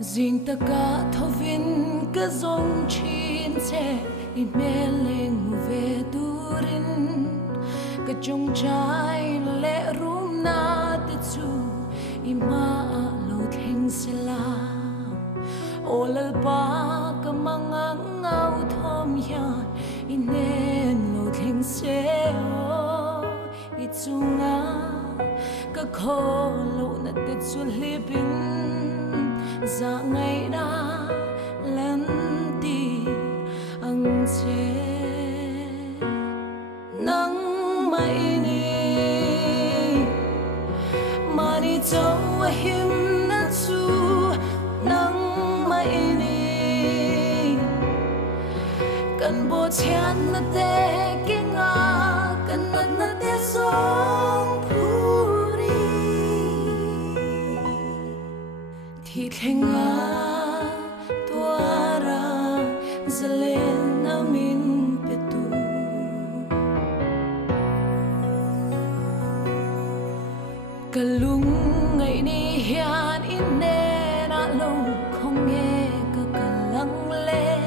Riêng ta cả thâu viên cái dòng chín xe in mê lên về turin cái trong trái lệ rung na tết su ima lâu theng se la ô lal ba cái mang ngao thom ya in nên lâu theng se o ít sunga cái khó lâu na tết su libin za ngày đã lần đi ang che nắng mai ni mani châu him na chu nắng mai ni cần bộ chán na te kinh nga cần na te song puri thì khen nga tuara zalen amin petu kalung ngày ni hian in ne na lâu không nghe cả kalang le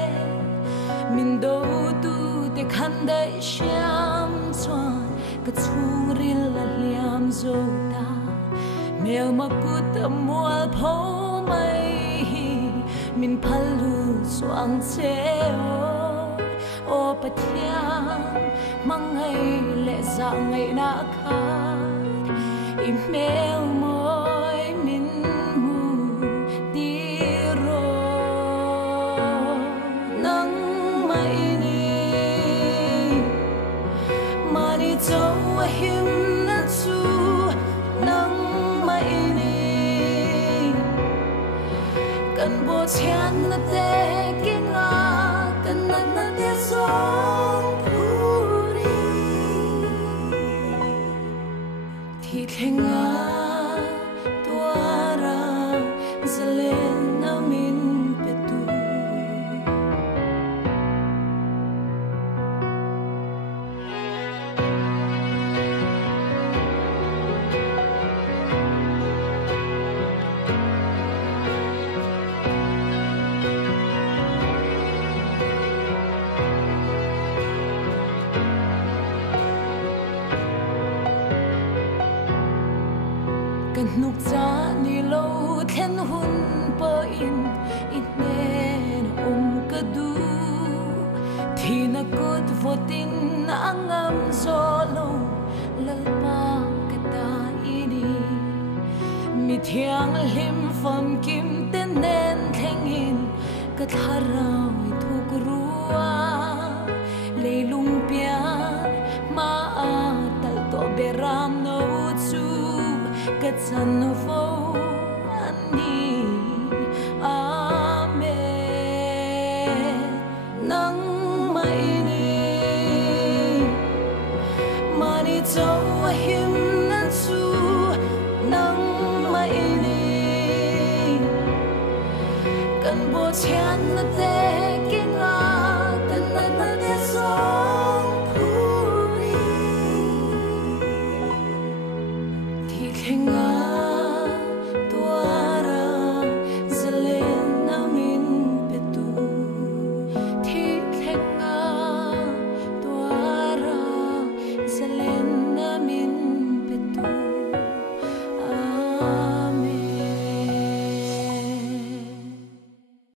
min do tu te khan dai sham chuan ka chung ril la liam zo ta mel ma kut amwal pho mai min phalu soang che o pathian mang ngày lệ dạ ngày na khat im mel moi min mu ti ro nang mai ni mani châu him na chu nang mai ni cần bộ chán na te kinh nga cần na te song puri thì khen nga tuara zalen amin petu kan nuk cha ni lo then hun po in inen ka du thi na kut votin angam solo lalpa kata ini mi thiang lim pham kim ten nen thengin ka tharau thuk ruwa leilung pia ma tal to beram no chu ka chan no fo ani ame nang mai ni mani châu him na chu nang mai ni kan bo chan na te